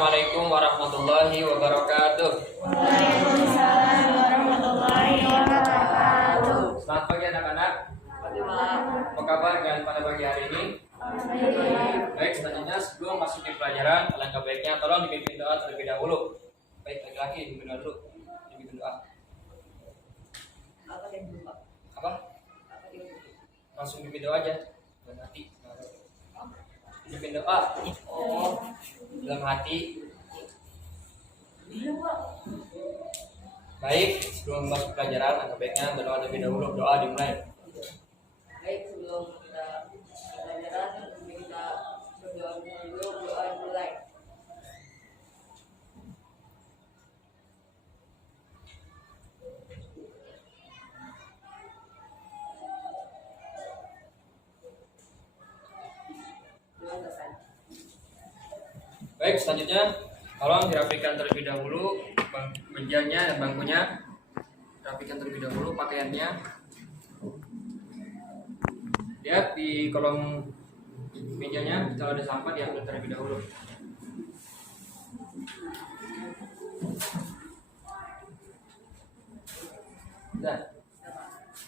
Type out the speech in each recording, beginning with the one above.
Assalamualaikum warahmatullahi wabarakatuh. Waalaikumsalam warahmatullahi wabarakatuh. Selamat pagi anak-anak. Apa kabar kalian pada pagi hari ini? Baik, selanjutnya sebelum masuk ke pelajaran, alangkah baiknya tolong dipimpin doa terlebih dahulu. Baik, laki-laki dipimpin doa dulu. Dipimpin doa. Apa? Langsung pimpin doa aja. Dalam hati. Pimpin doa. Dalam hati. Baik, sebelum masuk pelajaran, alangkah baiknya berdoa terlebih dahulu. Doa dimulai. Baik, sebelum kita pelajaran, kita berdoa dulu, doa mulai. Baik, selanjutnya tolong dirapikan terlebih dahulu mejanya dan bangkunya. Rapikan terlebih dahulu pakaiannya. Lihat di kolom mejanya kalau ada sampah diambil terlebih dahulu. Nah,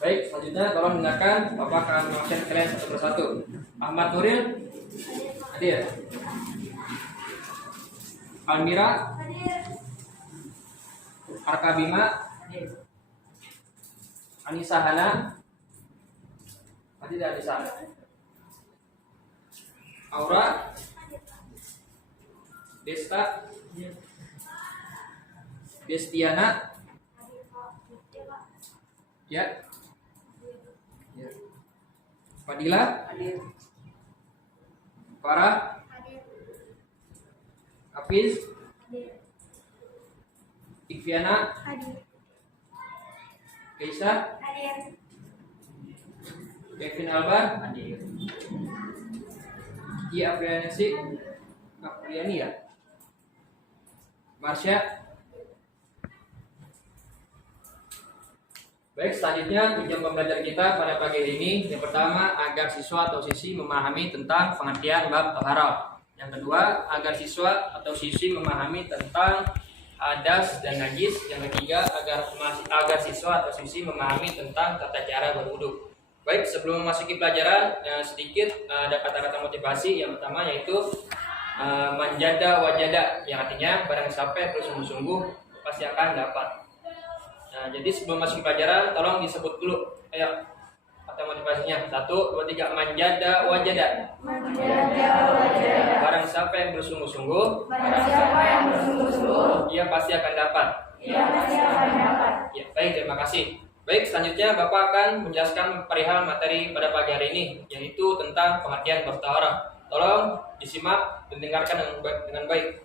baik, selanjutnya tolong dengarkan. Bapak akan mengajar kalian satu persatu. Ahmad Nuril hadir. Almira Arkabima Anissa Hana tidak Anissa Aura Desta Destiana ya Fadila Farah Hafiz Ikviana Keisa Kevin Alban Iya Apriani ya Marsha. Baik, selanjutnya tujuan pembelajaran kita pada pagi ini yang pertama agar siswa atau siswi memahami tentang pengertian bab taharah. Yang kedua, agar siswa atau siswi memahami tentang hadas dan najis. Yang ketiga, agar siswa atau siswi memahami tentang tata cara berwudu. Baik, sebelum memasuki pelajaran, sedikit ada kata-kata motivasi. Yang pertama yaitu manjada wajada, yang artinya barang siapa yang bersungguh-sungguh pasti akan dapat. Nah, jadi sebelum masuk pelajaran, tolong disebut dulu. Ayo, kata motivasinya. 1, 2, 3. Manjada wajada. Barang siapa yang bersungguh-sungguh, ia pasti akan dapat. Ya, baik, terima kasih. Baik, selanjutnya Bapak akan menjelaskan perihal materi pada pagi hari ini, yaitu tentang pengertian bab taharah. Tolong disimak dan dengarkan dengan baik.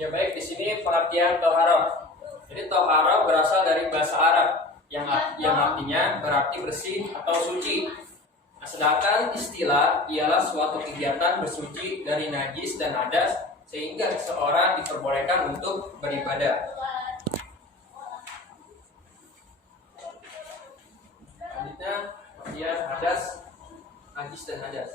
Ya baik, di sini pengertian toharo. Jadi toharo berasal dari bahasa Arab yang artinya berarti bersih atau suci. Nah, sedangkan istilah ialah suatu kegiatan bersuci dari najis dan hadas sehingga seseorang diperbolehkan untuk beribadah. Selanjutnya pengertian hadas, najis dan hadas.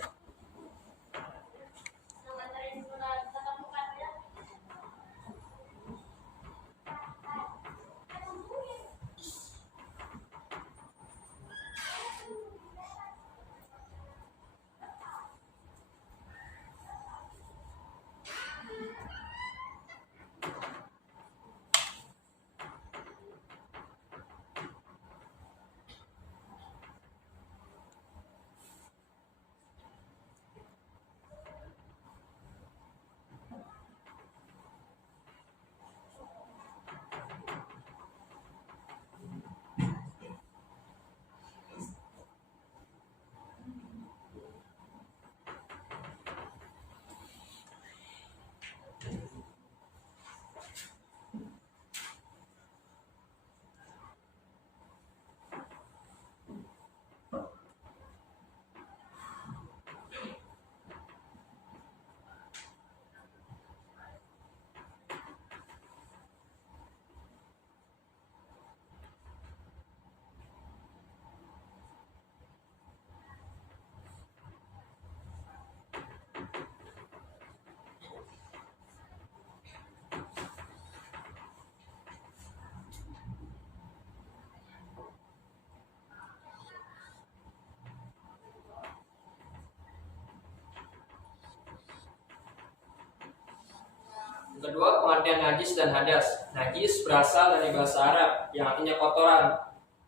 Kedua, pengertian najis dan hadas. Najis berasal dari bahasa Arab yang artinya kotoran.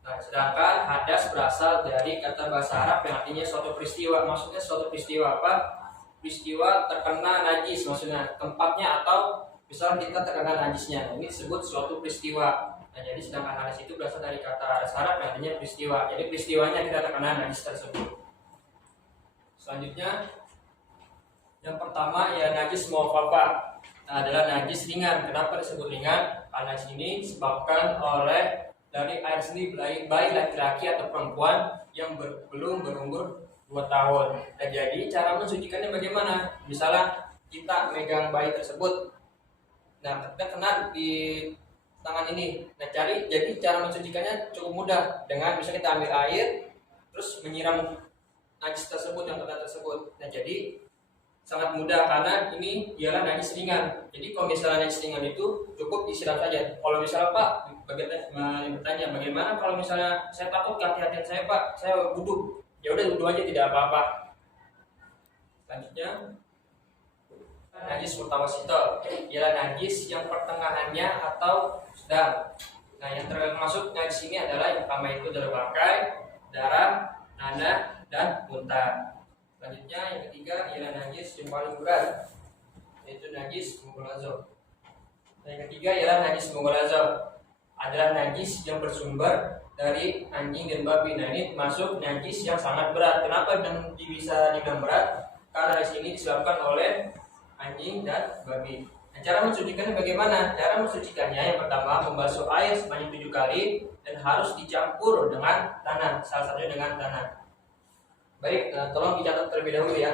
Nah, sedangkan hadas berasal dari kata bahasa Arab yang artinya suatu peristiwa. Maksudnya suatu peristiwa apa? Peristiwa terkena najis, maksudnya tempatnya atau misalnya kita terkena najisnya. Ini disebut suatu peristiwa. Nah, jadi sedangkan hadas itu berasal dari kata bahasa Arab yang artinya peristiwa. Jadi peristiwanya kita terkena najis tersebut. Selanjutnya, yang pertama ya najis muaffafah. Nah, adalah najis ringan. Kenapa disebut ringan? Karena najis ini disebabkan oleh dari air seni baik laki-laki atau perempuan yang belum berumur 2 tahun. Nah, jadi cara mensucikannya bagaimana? Misalnya kita megang bayi tersebut, nah kita kena di tangan ini. Nah, jadi cara mensucikannya cukup mudah dengan misalnya kita ambil air, terus menyiram najis tersebut yang kena tersebut. Nah, jadi sangat mudah karena ini ialah najis ringan. Jadi kalau misalnya najis ringan itu cukup disiram saja. Kalau misalnya Pak bertanya bagaimana kalau misalnya saya takut kaki-kakian saya Pak, saya wudhu. Ya udah wudhu aja tidak apa-apa. Selanjutnya najis mutawasito ialah najis yang pertengahannya atau sedang. Nah, yang termasuk najis ini adalah yang pertama itu adalah bangkai, darah, nanah, dan muntah. Selanjutnya yang ketiga ialah najis yang paling berat, yaitu najis mughalazah. Yang ketiga ialah najis mughalazah, adalah najis yang bersumber dari anjing dan babi. Nah, ini masuk najis yang sangat berat. Kenapa dan bisa dibilang berat? Karena di sini disebabkan oleh anjing dan babi. Nah, cara mensucikannya bagaimana? Cara mensucikannya yang pertama membasuh air sebanyak 7 kali dan harus dicampur dengan tanah, salah satunya dengan tanah. Baik, tolong dicatat terlebih dahulu ya.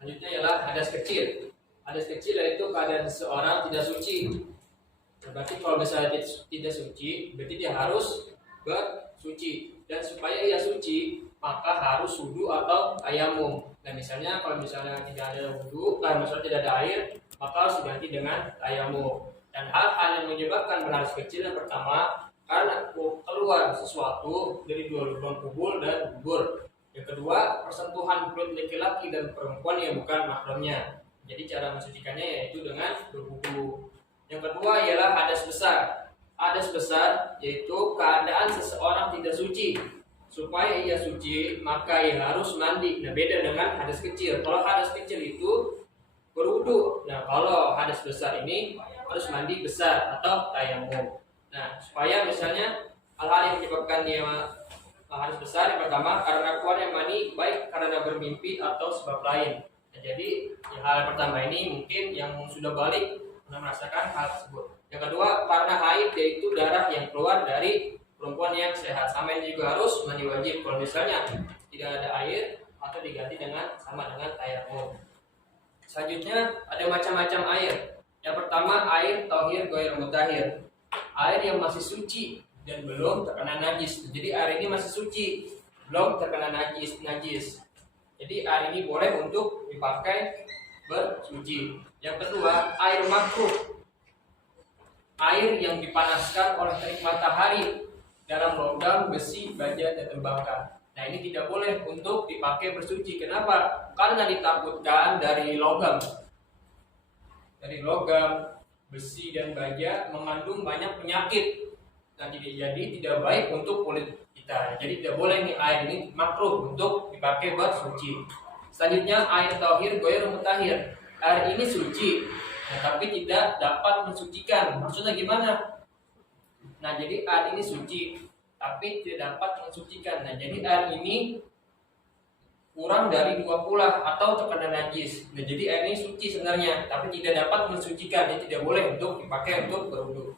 Selanjutnya ialah hadas kecil. Hadas kecil yaitu keadaan seseorang tidak suci. Berarti kalau misalnya tidak suci, berarti dia harus bersuci. Dan supaya ia suci, maka harus wudu atau tayamum. Nah, misalnya kalau misalnya tidak ada wudu, misalnya tidak ada air, maka harus diganti dengan tayamum. Dan hal-hal yang menyebabkan berhadas kecil yang pertama karena keluar sesuatu dari dua lubang kubur dan dubur. Yang kedua, persentuhan kulit laki-laki dan perempuan yang bukan mahramnya. Jadi cara mensucikannya yaitu dengan berwudu. Yang kedua ialah hadas besar. Hadas besar yaitu keadaan seseorang tidak suci. Supaya ia suci, maka ia harus mandi. Nah, beda dengan hadas kecil. Kalau hadas kecil itu berwudu. Nah, kalau hadas besar ini harus mandi besar atau tayamum. Nah, supaya misalnya hal-hal yang menyebabkan dia harus besar, yang pertama karena keluarnya mani, baik karena bermimpi atau sebab lain. Nah, jadi hal pertama ini mungkin yang sudah balik pernah merasakan hal tersebut. Yang kedua, karena haid yaitu darah yang keluar dari perempuan yang sehat. Sama ini juga harus mandi wajib. Kalau misalnya tidak ada air atau diganti sama dengan tayamum. Selanjutnya ada macam-macam air. Yang pertama air tahir ghair mutahhir. Air yang masih suci dan belum terkena najis. Jadi air ini masih suci, belum terkena najis. Jadi air ini boleh untuk dipakai bersuci. Yang kedua, air makruh. Air yang dipanaskan oleh terik matahari dalam logam, besi, baja, dan tembaga. Nah, ini tidak boleh untuk dipakai bersuci. Kenapa? Karena ditakutkan dari logam. Dari logam, besi, dan baja mengandung banyak penyakit. Nah, jadi tidak baik untuk kulit kita. Jadi tidak boleh nih air ini makruh untuk dipakai bersuci. Selanjutnya air tahir ghair mutahhir. Air ini suci, tapi tidak dapat mensucikan. Maksudnya gimana? Nah, jadi air ini suci, tapi tidak dapat mensucikan. Nah, jadi air ini kurang dari 2 kulah atau terkena najis. Nah, jadi air ini suci sebenarnya, tapi tidak dapat mensucikan. Jadi tidak boleh untuk dipakai untuk berwudu.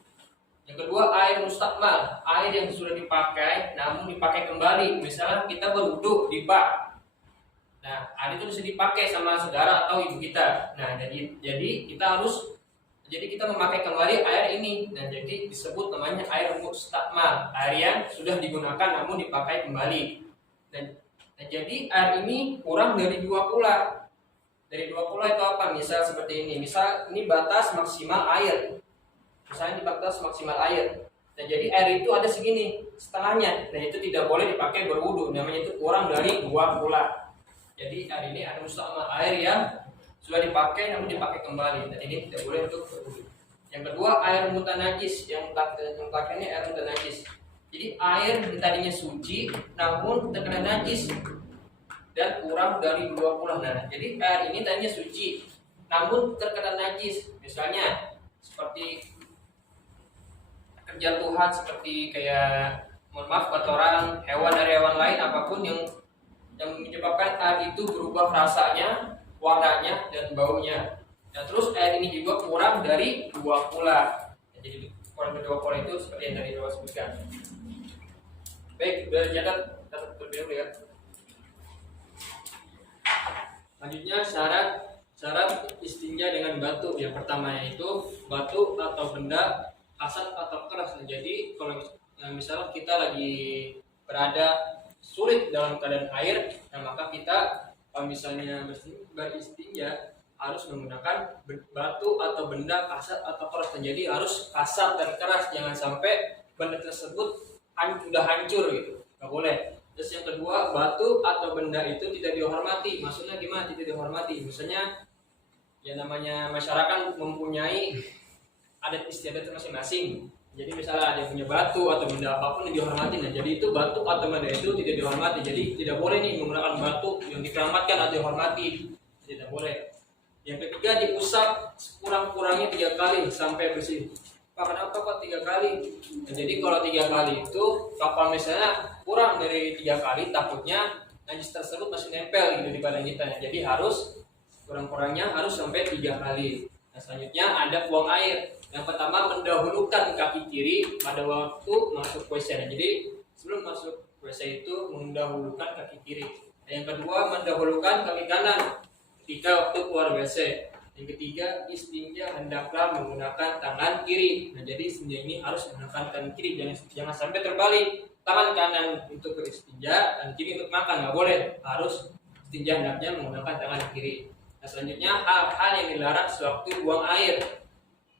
Yang kedua, air mustakmal, air yang sudah dipakai namun dipakai kembali. Misalnya kita berwudu di bak. Nah, air itu bisa dipakai sama saudara atau ibu kita. Nah, jadi kita memakai kembali air ini. Dan jadi disebut namanya air mustakmal, air yang sudah digunakan namun dipakai kembali. Dan jadi air ini kurang dari 2 kulah. Dari 2 kulah itu apa? Misal seperti ini. Misal ini batas maksimal air. Misalnya ini batas maksimal air. Nah, jadi air itu ada segini, setengahnya. Nah, itu tidak boleh dipakai berwudu. Namanya itu kurang dari 2 kulah. Jadi air ini ada mustakmal, air yang sudah dipakai namun dipakai kembali. Dan ini tidak boleh untuk berwudu. Yang kedua, air mutanajis. Yang terakhir ini air mutanajis. Jadi air yang tadinya suci namun terkena najis dan kurang dari 2 kulah. Nah, jadi air ini tadinya suci namun terkena najis. Misalnya seperti kejatuhan, seperti kayak kotoran hewan dari hewan lain, apapun yang menyebabkan air itu berubah rasanya, warnanya, dan baunya. Dan terus air ini juga kurang dari 2 kulah. Jadi kurang dari 2 kulah itu seperti yang tadi saya sebutkan. Baik, sudah catat terlebih dahulu ya. Selanjutnya syarat istinja dengan batu. Yang pertama yaitu batu atau benda kasar atau keras. Jadi kalau misalnya kita lagi berada sulit dalam keadaan air, nah maka kita kalau misalnya beristinja harus menggunakan batu atau benda kasar atau keras. Jadi harus kasar dan keras, jangan sampai benda tersebut sudah hancur gitu, nggak boleh. Terus yang kedua, batu atau benda itu tidak dihormati. Maksudnya gimana tidak dihormati? Misalnya ya namanya masyarakat mempunyai adat istiadat masing-masing. Jadi misalnya ada yang punya batu atau benda apapun yang dihormati. Nah, jadi itu batu atau benda itu tidak dihormati. Jadi tidak boleh nih menggunakan batu yang dikeramatkan atau dihormati. Tidak boleh. Yang ketiga, diusap sekurang-kurangnya 3 kali sampai bersih. Pak, kenapa kok 3 kali? Nah, jadi kalau 3 kali itu, kalau misalnya kurang dari 3 kali, takutnya najis tersebut masih nempel gitu di badan kita. Nah, jadi harus kurang-kurangnya harus sampai 3 kali. Nah, selanjutnya ada buang air. Yang pertama, mendahulukan kaki kiri pada waktu masuk WC. Nah, jadi sebelum masuk WC itu mendahulukan kaki kiri. Nah, yang kedua, mendahulukan kaki kanan ketika waktu keluar WC. Yang ketiga, istinja hendaklah menggunakan tangan kiri. Nah, jadi istinja ini harus menggunakan tangan kiri, jangan sampai terbalik. Tangan kanan untuk beristinja, tangan kiri untuk makan, nggak boleh. Harus istinja hendaknya menggunakan tangan kiri. Nah, selanjutnya hal-hal yang dilarang sewaktu buang air.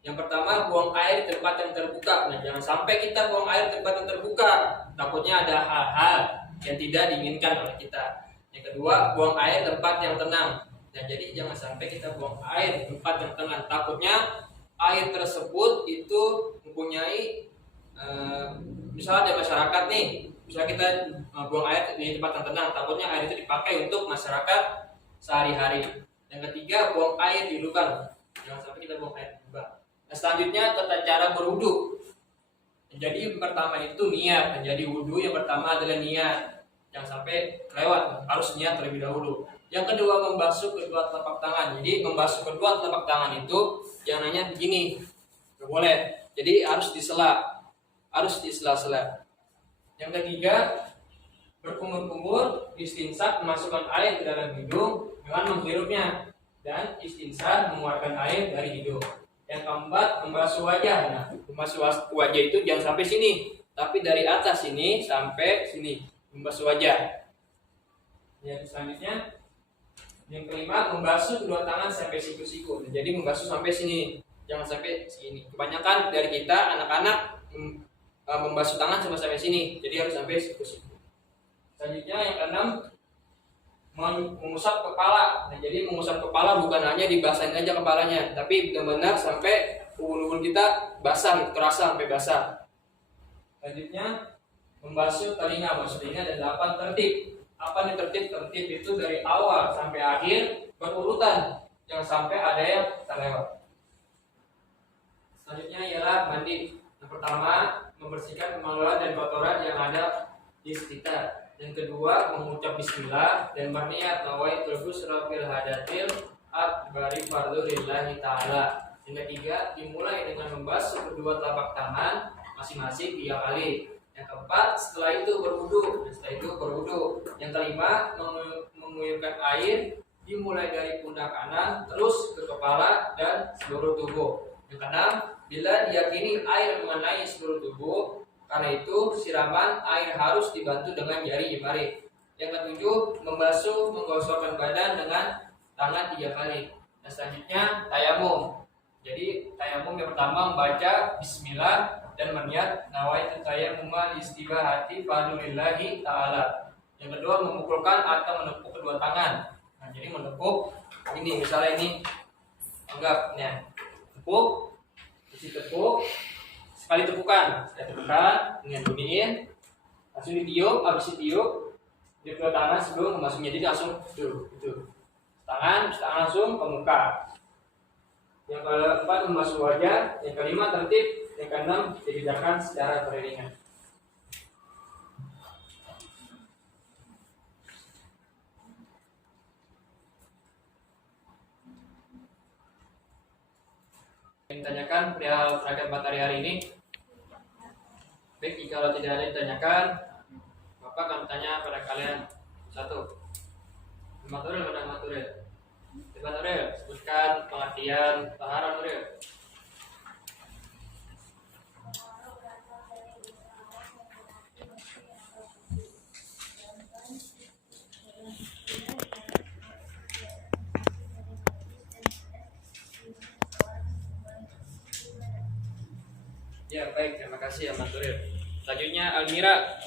Yang pertama, buang air di tempat yang terbuka. Nah, jangan sampai kita buang air di tempat yang terbuka. Takutnya ada hal-hal yang tidak diinginkan oleh kita. Yang kedua, buang air di tempat yang tenang. Nah, jadi jangan sampai kita buang air di tempat yang tenang. Takutnya air tersebut itu mempunyai misalnya ada masyarakat nih, misalnya kita buang air di tempat yang tenang, takutnya air itu dipakai untuk masyarakat sehari-hari. Yang ketiga, buang air di lubang. Jangan sampai kita buang air di lubang. Nah, selanjutnya tata cara berwudu. Jadi pertama itu niat. Jadi wudu yang pertama adalah niat. Jangan sampai lewat, harus niat terlebih dahulu. Yang kedua, membasuh kedua telapak tangan. Jadi membasuh kedua telapak tangan itu jangannya begini, nggak boleh. Jadi harus disela-sela. Yang ketiga, berkumur-kumur, istinsaq, memasukkan air ke dalam hidung dengan menghirupnya, dan istinsaq, mengeluarkan air dari hidung. Yang keempat, membasuh wajah. Nah, membasuh wajah itu jangan sampai sini, tapi dari atas sini sampai sini, membasuh wajah. Yang selanjutnya, yang kelima, membasuh kedua tangan sampai siku-siku. Jadi membasuh sampai sini, jangan sampai sini. Kebanyakan dari kita anak-anak membasuh tangan cuma sampai sini, jadi harus sampai siku-siku. Selanjutnya yang keenam, mengusap kepala. Nah, jadi mengusap kepala bukan hanya dibasahin aja kepalanya, tapi benar-benar sampai ulu-ulu kita basah, terasa sampai basah. Selanjutnya, membasuh telinga. Membasuh telinga ada 8 tertib. Apa nih tertib? Tertib itu dari awal sampai akhir berurutan, jangan sampai ada yang terlewat. Selanjutnya ialah mandi. Yang pertama, membersihkan kemaluan dan kotoran yang ada di sekitar. Yang kedua, mengucap bismillah dan berniat nawaitul ghusla fil hadatil akbari fardhu lillahi ta'ala. Yang ketiga, dimulai dengan membasuh kedua telapak tangan masing-masing 3 kali. Yang keempat, setelah itu berwudu. Yang kelima, menguirkan air dimulai dari pundak kanan terus ke kepala dan seluruh tubuh. Yang keenam, bila diyakini air mengenai seluruh tubuh, karena itu siraman air harus dibantu dengan jari jemari. Yang ketujuh, menggosokkan badan dengan tangan 3 kali. Dan selanjutnya tayamum. Jadi tayamum yang pertama membaca bismillah dan berniat nawaitu tayammum istibahati fadlillahi ta'ala. Yang kedua, memukulkan atau menepuk kedua tangan. Nah, jadi menepuk ini, misalnya ini anggap ya, tepuk, isi tepuk, sekali tepukan, saya tepukan dengan bunyiin, langsung ditiup, habis ditiup di kedua tangan sebelum memasuknya, jadi langsung itu tangan langsung ke muka. Yang keempat, membasuh wajah. Yang kelima, tertib. Yang keenam, dikerjakan secara beriringan. Yang ditanyakan perihal seragam materi hari ini. Baik, jika tidak ada yang ditanyakan, Bapak akan bertanya pada kalian satu. Material mana material? Material, sebutkan pengertian taharah material. Ya, baik, terima kasih ya Mas Turil. Selanjutnya Almira.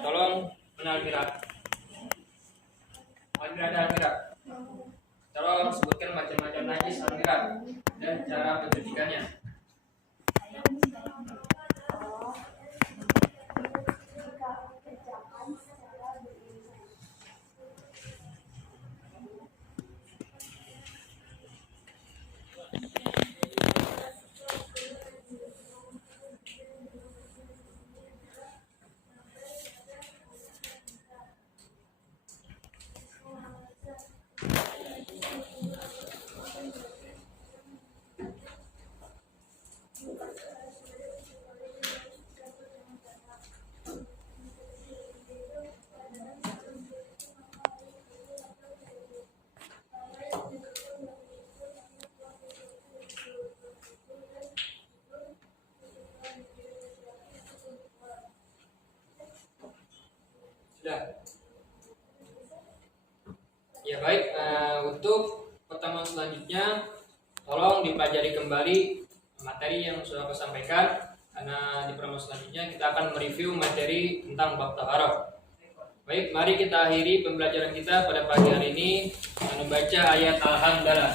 Tolong mana Almira? Almira ada Almira. Tolong sebutkan macam-macam najis Almira dan cara mencucikannya. Sudah. Ya baik, untuk pertemuan selanjutnya tolong dipelajari kembali materi yang sudah aku sampaikan, karena di pertemuan selanjutnya kita akan mereview materi tentang bab taharah. Baik, mari kita akhiri pembelajaran kita pada pagi hari ini dengan membaca ayat Alhamdulillah.